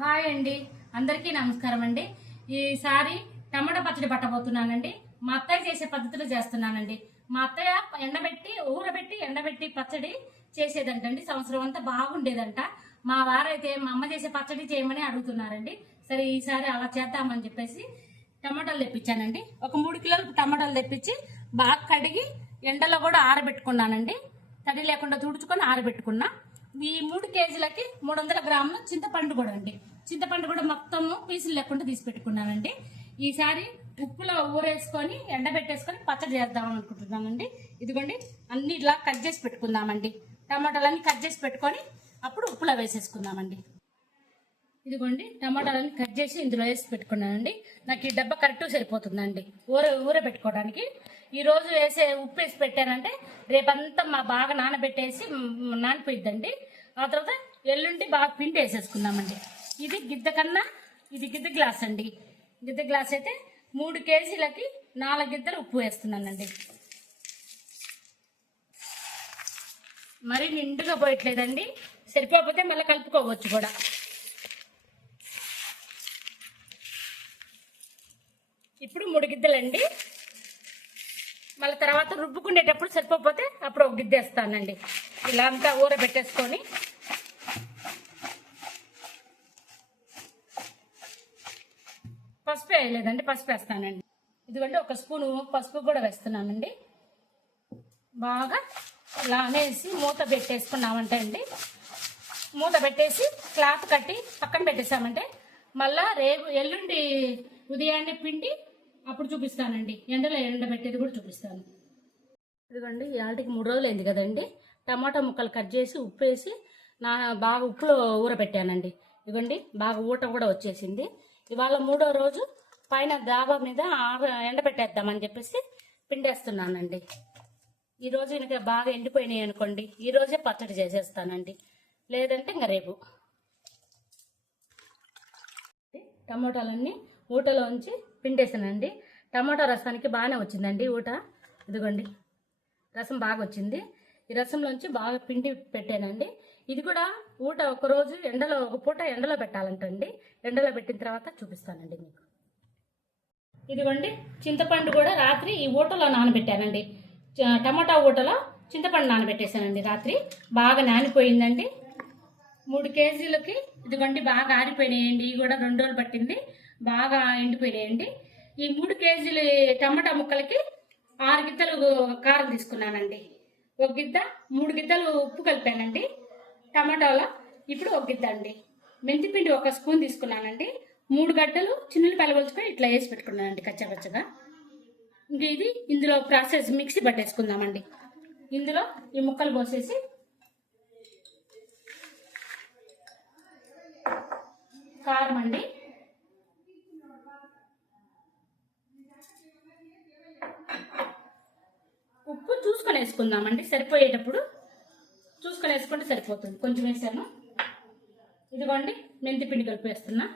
Hi అండి, అందరికీ నమస్కారం అండి. ఈసారి టమాటా పచ్చడి పట్టబోతున్నానండి. మా అత్తయ్య చేసే పద్ధతిలో చేస్తున్నానండి. మా అత్తయ్య ఊరబెట్టి పచ్చడి చేసేదంటండి. సంవత్సరం అంతా బాగుండేదంట. మా వారైతే మా అమ్మ చేసే పచ్చడి చేయమని అడుగుతున్నారండి. సరే ఈసారి అలా చేద్దామని చెప్పేసి టమాటాలు తెప్పించానండి. ఒక 3 కిలోలు టమాటాలు తెప్పించి బాగా కడిగి ఎండలో కూడా ఆరబెట్టుకున్నానండి. తడి లేకుండా తుడుచుకొని ఆరబెట్టుకున్నా. ఈ 3 కేజీలకి 300 గ్రాముల చింతపండు కూడా అండి. చింతపండు కూడా మొత్తము పీసులు లేకుండా తీసి పెట్టుకున్నానండి. ఈసారి ఉప్పులో ఊరేసుకొని ఎండబెట్టేసుకొని పచ్చడి చేద్దాం అనుకుంటున్నానండి. ఇదిగోండి అన్ని ఇలా కట్ చేసి పెట్టుకుందామండి. టమాటాలన్నీ కట్ చేసి పెట్టుకొని అప్పుడు ఉప్పులో వేసేసుకుందామండి. ఇదిగోండి టమాటాలన్నీ కట్ చేసి ఇందులో వేసి పెట్టుకున్నానండి. నాకు ఈ డబ్బా కరెక్ట్ సరిపోతుందండి ఊర పెట్టుకోవడానికి. ఈ రోజు వేసే ఉప్పు వేసి పెట్టానంటే రేపంతా బాగా నానిపోయిద్దండి. ఆ తర్వాత ఎల్లుండి బాగా పిండి వేసేసుకుందామండి. ఇది గిద్ద గ్లాస్ అండి. గిద్ద గ్లాస్ అయితే 3 కేజీలకి 4 గిద్దలు ఉప్పు వేస్తున్నానండి. మరి నిండుగా పోయట్లేదండి. సరిపోకపోతే మళ్ళీ కలుపుకోవచ్చు కూడా. ఇప్పుడు 3 గిద్దలండి. మళ్ళీ తర్వాత రుబ్బుకునేటప్పుడు సరిపోతే అప్పుడు ఒక గిద్దె వేస్తానండి. ఇలా అంతా ఊర పెట్టేసుకొని పసుపు వేయలేదండి, పసుపు వేస్తానండి. ఇదిగోండి 1 స్పూను పసుపు కూడా వేస్తున్నానండి. బాగా ఇలా అనేసి మూత పెట్టేసుకున్నామంటే అండి, మూత పెట్టేసి క్లాత్ కట్టి పక్కన పెట్టేసామంటే మళ్ళా ఎల్లుండి ఉదయాన్నే పిండి అప్పుడు చూపిస్తానండి. ఎండలో ఎండబెట్టేది కూడా చూపిస్తాను. ఇదిగోండి ఇవాళకి 3 రోజులు అయింది కదండి. టమాటా ముక్కలు కట్ చేసి ఉప్పు వేసి బాగా ఉప్పులో ఊరబెట్టానండి. ఇదిగోండి బాగా ఊట కూడా వచ్చేసింది. ఇవాళ 3వ రోజు పైన దాబా మీద ఎండబెట్టేద్దామని చెప్పేసి పిండేస్తున్నానండి. ఈరోజు ఇంకా బాగా ఎండిపోయినాయి అనుకోండి, ఈరోజే పచ్చడి చేసేస్తానండి. లేదంటే ఇంకా రేపు. టమోటాలన్నీ ఊటలో ఉంచి పిండేసానండి. టమాటా రసానికి బాగానే వచ్చిందండి ఊట. ఇదిగోండి రసం బాగా వచ్చింది. ఈ రసంలోంచి బాగా పిండి పెట్టానండి. ఇది కూడా ఊట ఒక పూట ఎండలో పెట్టాలంటండి. ఎండలో పెట్టిన తర్వాత చూపిస్తానండి మీకు. ఇదిగోండి చింతపండు కూడా రాత్రి ఈ ఊటలో నానబెట్టానండి. టమాటా ఊటలో చింతపండు నానబెట్టేశానండి రాత్రి. బాగా నానిపోయిందండి. 3 కేజీలకి ఇదిగోండి బాగా ఆరిపోయినాయండి. ఇవి కూడా 2 రోజులు పట్టింది. బాగా ఎండిపోయినాయండి. ఈ 3 కేజీలు టమాటా ముక్కలకి 6 గిద్దలు కారం తీసుకున్నానండి. 1 గిద్ద 3 గిద్దలు ఉప్పు కలిపానండి టమాటాలో. ఇప్పుడు 1 గిద్ద అండి మెంతిపిండి 1 స్పూన్ తీసుకున్నానండి. 3 గడ్డలు చిన్నులు పలుచుకొని ఇట్లా వేసి పెట్టుకున్నానండి కచ్చపచ్చగా. ఇంక ఇది ఇందులో ప్రాసెస్ మిక్సీ పట్టేసుకుందామండి. ఇందులో ఈ ముక్కలు పోసేసి కారం అండి, ఉప్పు చూసుకొని వేసుకుందామండి. సరిపోయేటప్పుడు చూసుకొని వేసుకుంటే సరిపోతుంది. కొంచెం వేసాను. ఇదిగోండి మెంతిపిండి కలిపి వేస్తున్నా.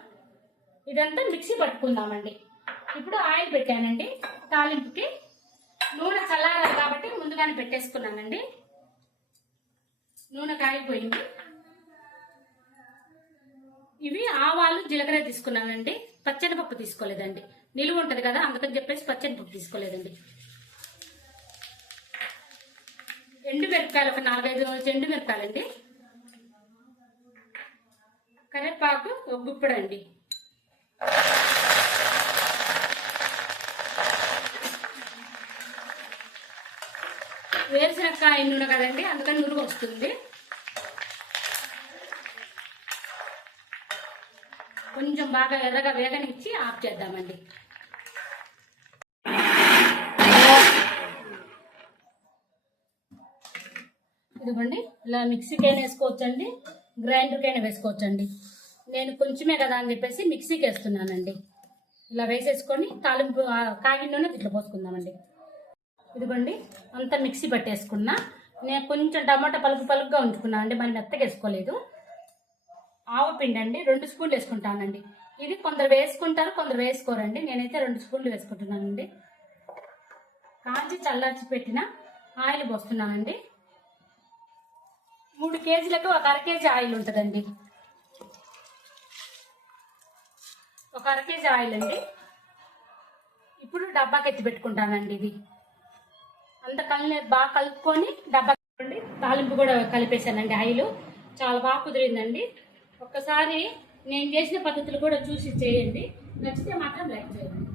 ఇదంతా మిక్సీ పట్టుకుందామండి. ఇప్పుడు ఆయిల్ పెట్టానండి తాలింపుకి. నూనె చల్లారాలి కాబట్టి ముందుగానే పెట్టేసుకున్నానండి. నూనె కాగిపోయింది. ఇవి ఆవాలు జీలకర్ర తీసుకున్నానండి. పచ్చనిపప్పు తీసుకోలేదండి. నిలువ ఉంటుంది కదా, అందుకని చెప్పేసి పచ్చనిపప్పు తీసుకోలేదండి. ఎండుమిరపకాయలు ఒక 4-5 ఎండుమిరపకాయలండి. కరివేపాకు 1 గుప్పెడు అండి. వేరుశనగకాయ నూనె కదండి, అందుకని నురుగు వస్తుంది. కొంచెం బాగా ఎర్రగా వేగనిచ్చి ఆఫ్ చేద్దామండి. ఇదిగోండి ఇలా మిక్సీకైనా వేసుకోవచ్చండి, గ్రైండర్కైనా వేసుకోవచ్చండి. నేను కొంచెమే కదా అని చెప్పేసి మిక్సీకి వేస్తున్నానండి. ఇలా వేసేసుకొని తాలింపు కాగిన నూనె ఇట్లా పోసుకుందామండి. ఇదిగోండి అంతా మిక్సీ పట్టేసుకున్నా. నేను కొంచెం టమాటా పలుకుగా ఉంచుకున్నానండి, మరి మెత్తగా వేసుకోలేదు. ఆవపిండి అండి 2 స్పూన్లు వేసుకుంటానండి. ఇది కొందరు వేసుకుంటారు, కొందరు వేసుకోరండి. నేనైతే 2 స్పూన్లు వేసుకుంటున్నానండి. కాంచి చల్లార్చి పెట్టిన ఆయిల్ పోస్తున్నానండి. 3 కేజీలకు 1 అర కేజీ ఆయిల్ ఉంటుందండి. ఒక 1/2 కేజీ ఆయిల్ అండి. ఇప్పుడు డబ్బాకి ఎత్తి పెట్టుకుంటానండి. ఇది అంత బాగా కలుపుకొని డబ్బా తాలింపు కూడా కలిపేశానండి. ఆయిల్ చాలా బాగా కుదిరిందండి. ఒక్కసారి నేను చేసిన పద్ధతులు కూడా చూసి చేయండి. నచ్చితే మాత్రం లైక్ చేయండి.